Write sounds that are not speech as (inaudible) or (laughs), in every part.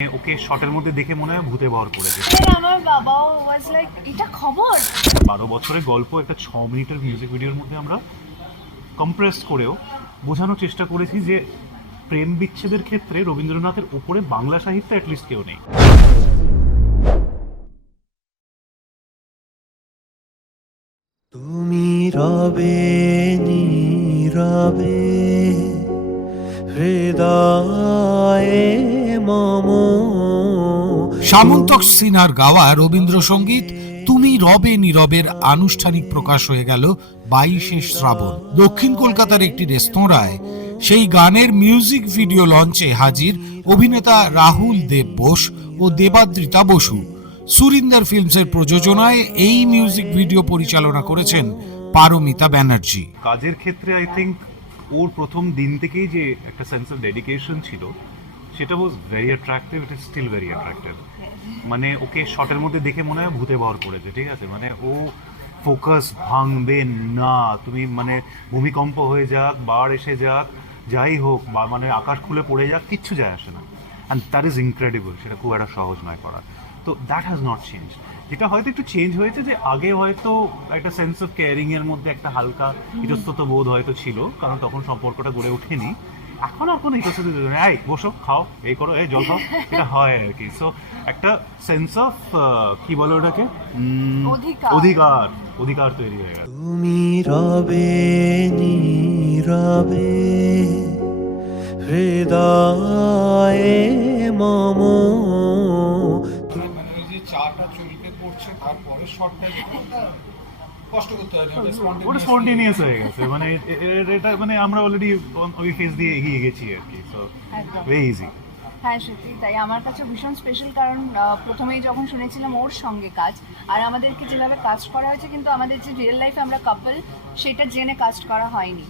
ওকে শটের মধ্যে দেখে মনে হয় ভূতে বর করেছে আমার বাবাও ওয়াজ লাইক এটা খবর? বারো বছরের গল্প একটা ছ মিনিটের মিউজিক ভিডিওর মধ্যে আমরা কম্প্রেস করেও বোঝানোর চেষ্টা করেছি যে প্রেম বিচ্ছেদের ক্ষেত্রে রবীন্দ্রনাথের উপরে বাংলা সাহিত্যে অ্যাটলিস্ট কেউ নেই। তুমি রবে নীরবে হৃদয়ে মম সামন্তক সিনহার গাওয়া রবীন্দ্রসঙ্গীত তুমি রবে নীরবের আনুষ্ঠানিক প্রকাশ হয়ে গেল বাইশে শ্রাবণ। দক্ষিণ কলকাতার একটি রেস্তোরাঁয় সেই গানের মিউজিক ভিডিও লঞ্চে হাজির অভিনেতা রাহুল দেব বোস ও দেবাদ্রিতা বসু। সুরিন্দার ফিল্মসের প্রযোজনায় এই মিউজিক ভিডিও পরিচালনা করেছেন পারমিতা ব্যানার্জি। কাজের ক্ষেত্রে আই থিঙ্ক ওর প্রথম দিন থেকেই যে একটা সেন্স অফ ডেডিকেশন ছিল সেটা was very attractive it is still very attractive মানে ওকে শটের মধ্যে দেখে মনে হয় ভূতে বর করেছে ঠিক আছে? মানে ও ফোকাস ভাঙবে না। তুমি মানে ভূমিকম্প হয়ে যাক বার এসে যাক যাই হোক বা মানে আকাশ খুলে পড়ে যাক কিচ্ছু যায় আসে না। অ্যান্ড দ্যাট ইজ ইনক্রেডিবল সেটা খুব একটা সহজ নয় করা। তো দ্যাট হ্যাজ নট চেঞ্জ যেটা হয়তো একটু চেঞ্জ হয়েছে যে আগে হয়তো একটা সেন্স অফ কেয়ারিং এর মধ্যে একটা হালকা ইতস্তত বোধ হয়তো ছিল কারণ তখন সম্পর্কটা গড়ে ওঠেনি। এখন আর কোনো ইকোসিস্টেম নেই। এই বসো খাও এই করো এই জল খাও (laughs) এটা হয় আর কি সো একটা সেন্স অফ কি বলে ওটাকে উম, অধিকার। অধিকার অধিকার তৈরি হয়ে গেছে তুমি রবে নীরবে হৃদয়ে মম কষ্ট করতে হয় ওটা ওটা স্পন্টেনিয়াস হয়ে গেছে। মানে এ- এ- এটা মানে আমরা অলরেডি ওই ফেস দিয়ে এগিয়ে গেছি আর কি সো ভেরি ইজি হ্যাঁ সত্যি তাই। আমার কাছে ভীষণ স্পেশাল কারণ আহ, প্রথমেই যখন শুনেছিলাম ওর সঙ্গে কাজ আর আমাদেরকে যেভাবে কাজ করা হয়েছে কিন্তু আমাদের যে রিয়েল লাইফে আমরা কাপল সেটা জেনে কাস্ট করা হয়নি।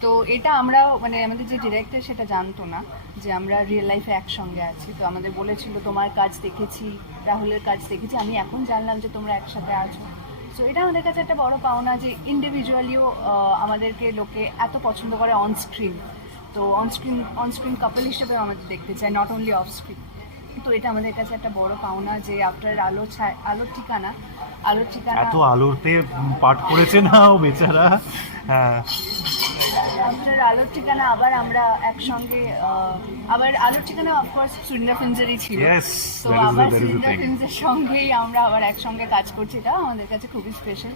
তো এটা আমরা মানে আমাদের যে ডিরেক্টর সেটা জানতো না যে আমরা রিয়েল লাইফে একসঙ্গে আছি। তো আমাদের বলেছিল তোমার কাজ দেখেছি রাহুলের কাজ দেখেছি। আমি এখন জানলাম যে তোমরা একসাথে আছো। সো এটা আমাদের কাছে একটা বড় পাওনা যে ইন্ডিভিজুয়ালিও আমাদেরকে লোকে এত পছন্দ করে অন স্ক্রিন তো on screen on screen couple হিসেবে আমাদের দেখতে চায় নট অনলি অফ স্ক্রিন তো এটা আমাদের কাছে একটা বড় পাওনা যে আফটার আলো ছায় আলোর ঠিকানা আলোর ঠিকানা এত আলোতে পাঠ করেছে না ও বেচারা? হ্যাঁ। আফটার আলোর ঠিকানা আবার আমরা একসঙ্গে আবার আলোর ঠিকানা অফকোর্স সুরিন্দা ফিল্মসেরই ছিল। তো আবার সুরিন্দা. ফিল্মসের সঙ্গেই আমরা আবার একসঙ্গে কাজ করছি। এটা আমাদের কাছে খুবই স্পেশাল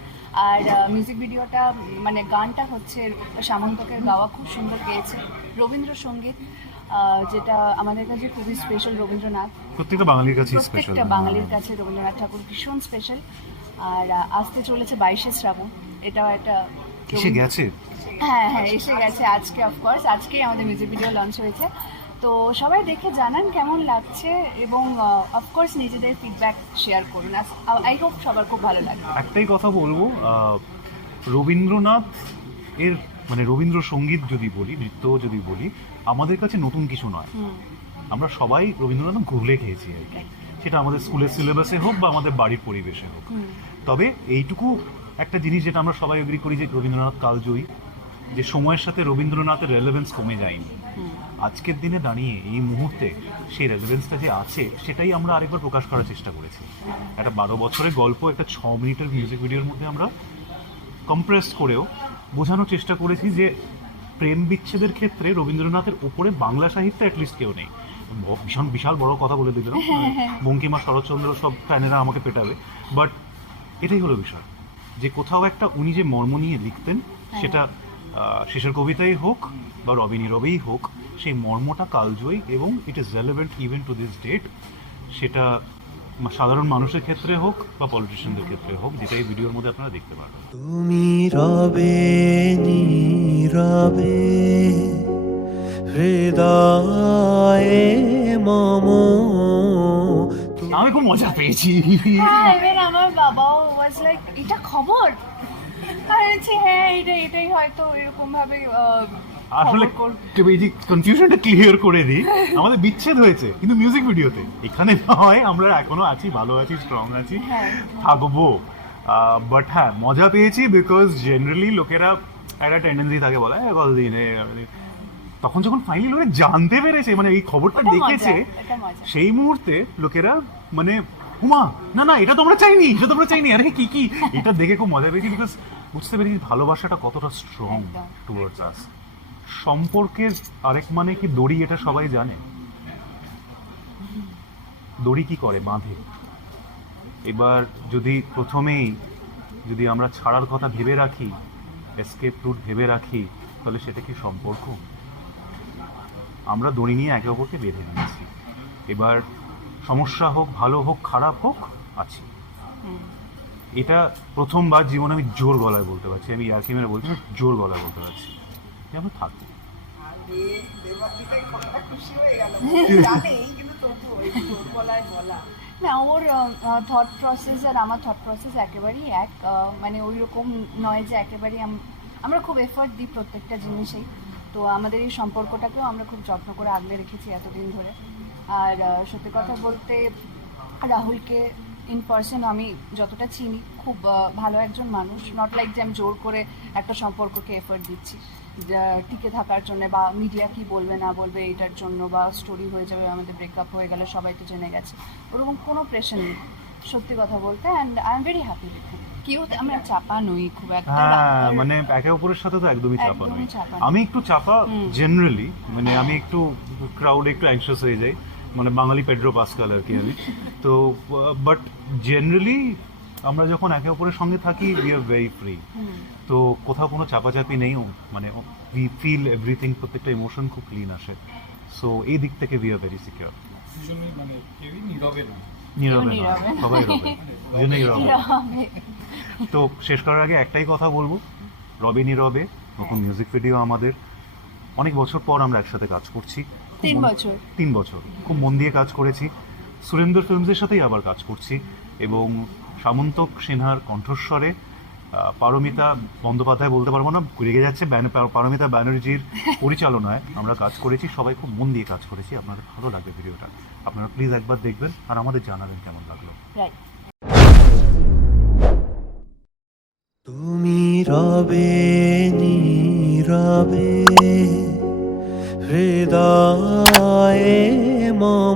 আর মিউজিক ভিডিওটা মানে গানটা হচ্ছে সামন্তকের গাওয়া খুব সুন্দর পেয়েছে রবীন্দ্রসঙ্গীত যেটা আমাদের কাছে খুবই স্পেশাল রবীন্দ্রনাথ। প্রত্যেকটা বাঙালির কাছে প্রত্যেকটা বাঙালির কাছে রবীন্দ্রনাথ ঠাকুর ভীষণ স্পেশাল আর আসতে চলেছে বাইশে শ্রাবণ। এটাও একটা গেছে? হ্যাঁ হ্যাঁ এসে গেছে আজকে অফকোর্স আজকেই আমাদের মিউজিক ভিডিও লঞ্চ হয়েছে। তো সবাই দেখে জানান কেমন লাগছে এবং অফকোর্স নিজেদের ফিডব্যাক শেয়ার করুন। আই হোপ সবার খুব ভালো লাগবে। একটাই কথা বলব রবীন্দ্রনাথ এর মানে রবীন্দ্রসঙ্গীত যদি বলি নৃত্য যদি বলি আমাদের কাছে নতুন কিছু নয়। আমরা সবাই রবীন্দ্রনাথ ঘুরলে খেয়েছি আর কি। সেটা আমাদের স্কুলের সিলেবাসে হোক বা আমাদের বাড়ির পরিবেশে হোক। তবে এইটুকু একটা জিনিস যেটা আমরা সবাই এগ্রি করি যে রবীন্দ্রনাথ কালজয়ী। যে সময়ের সাথে রবীন্দ্রনাথের রেলেভেন্স কমে যায়নি। আজকের দিনে দাঁড়িয়ে এই মুহূর্তে সেই রেলেভেন্সটা যে আছে সেটাই আমরা আরেকবার প্রকাশ করার চেষ্টা করেছি। একটা বারো বছরের গল্প একটা ছ মিনিটের মিউজিক ভিডিওর মধ্যে আমরা কম্প্রেস করেও বোঝানোর চেষ্টা করেছি যে প্রেম বিচ্ছেদের ক্ষেত্রে রবীন্দ্রনাথের উপরে বাংলা সাহিত্যে অ্যাটলিস্ট কেউ নেই। ভীষণ বিশাল বড় কথা বলে দিল বঙ্কিমা শরৎচন্দ্র সব ফ্যানেরা আমাকে পেটাবে। বাট এটাই হলো বিষয়। যে কোথাও একটা উনি যে মর্ম নিয়ে লিখতেন সেটা শেষের কবিতাই হোক বা রবি নীরবেই হোক সেই মর্মটা কালজয়ী এবং it is relevant even to this date সেটা সাধারণ মানুষের ক্ষেত্রে হোক বা পলিটিশিয়ানদের ক্ষেত্রে হোক যেটা এই ভিডিওর মধ্যে আপনারা দেখতে পারবেন। তুমি রবে নীরবে হৃদয়ে মম। আমি খুব মজা পেয়েছি। হ্যাঁ আমার বাবাও ওয়াজ লাইক এটা খবর? হচ্ছে হ্যাঁ এটা এটাই হয়তো এরকম ভাবে আসলে এই কনফিউশনটা ক্লিয়ার করে দিই আমাদের বিচ্ছেদ হয়েছে কিন্তু মিউজিক ভিডিওতে এখানে নয় আমরা এখনও আছি ভালো আছি স্ট্রং আছি হ্যাঁ। থাকব। বাট হ্যাঁ মজা পেয়েছি বিকজ জেনারেলি লোকেরা একটা টেন্ডেন্সি থাকে বলে "এ, কতদিন এ, তখন যখন ফাইনালি লোকে জানতে পেরেছে মানে এই খবরটা দেখেছে সেই মুহূর্তে লোকেরা মানে উমা না না এটা তোমরা চাইনি এটা তোমরা চাইনি। আরে কি কি? এটা দেখে খুব মজা পেয়েছি বিকজ বুঝতে পেরেছি ভালোবাসাটা কতটা স্ট্রং। টুয়ার্ডস আস সম্পর্কের আরেক মানে কি দড়ি এটা সবাই জানে। দড়ি কি করে? বাঁধে। এবার যদি প্রথমেই যদি আমরা ছাড়ার কথা ভেবে রাখি এসকেপ রুট ভেবে রাখি তাহলে সেটা কি সম্পর্ক? আমরা দড়ি নিয়ে একে অপরকে বেঁধে নিয়েছি। এবার সমস্যা হোক ভালো হোক খারাপ হোক আছে। এটা প্রথমবার জীবনে আমি জোর গলায় বলতে পারছি। আমি ইয়ার্কি মেরে বলছি জোর গলায় বলতে পারছি। যে আমরা থাকি। না ওর থট প্রসেস আর আমার থট প্রসেস একেবারেই এক মানে ওই রকম নয় যে একেবারেই আমরা খুব এফর্ট দিই প্রত্যেকটা জিনিসেই। তো আমাদের এই সম্পর্কটাকেও আমরা খুব যত্ন করে আগলে রেখেছি এতদিন ধরে। আর সত্যি কথা বলতে রাহুলকে ইন পার্সন আমি যতটা চিনি খুব ভালো একজন মানুষ। নট লাইক যে আমি জোর করে একটা সম্পর্ককে এফর্ট দিচ্ছি। টিকে থাকার জন্য বা মিডিয়া কি বলবে না বলবে এটার জন্য বা স্টোরি হয়ে যাবে আমাদের ব্রেকআপ হয়ে গেলে সবাই তো জেনে গেছে। ওরকম কোনো প্রেশার নেই সত্যি কথা বলতে। And I am very happy with কেউ আমরা চাপা নই খুব একটা হ্যাঁ মানে একে অপরের সাথে তো একদমই চাপা নই। আমি একটু চাপা জেনারেলি মানে আমি একটু ক্রাউডে একটু অ্যাংশাস হয়ে যাই। মানে বাঙালি পেড্রো পাসকাল আর কি আমি। তো বাট জেনারেলি আমরা যখন একে অপরের সঙ্গে থাকি উই আর ভেরি ফ্রি তো কোথাও কোনো চাপাচাপি নেই মানে উই ফিল এভরিথিং প্রত্যেকটা ইমোশন খুব ক্লিন আসে। সো এই দিক থেকে উই আর ভেরি সিকিউর দুজনেই মানে নীরবে না। নীরবে না সবাই রবে। তো শেষ করার আগে একটাই কথা বলব রবে নীরবে নতুন মিউজিক ভিডিও আমাদের। অনেক বছর পর আমরা একসাথে কাজ করছি। তিন বছর। তিন বছর। খুব মন দিয়ে কাজ করেছি। সুরেন্দ্র ফিল্মসের সাথেই আবার কাজ করছি এবং সামন্তক সিনহার কণ্ঠস্বরে পারমিতা বন্দ্যোপাধ্যায় বলতে পারব না রেগে যাচ্ছে পারমিতা ব্যানার্জির পরিচালনায় আমরা কাজ করেছি সবাই খুব মন দিয়ে কাজ করেছি আপনাদের ভালো লাগবে ভিডিওটা। আপনারা প্লিজ একবার দেখবেন আর আমাদের জানাবেন কেমন লাগল। তুমি রবে নীরবে। হৃদয় মন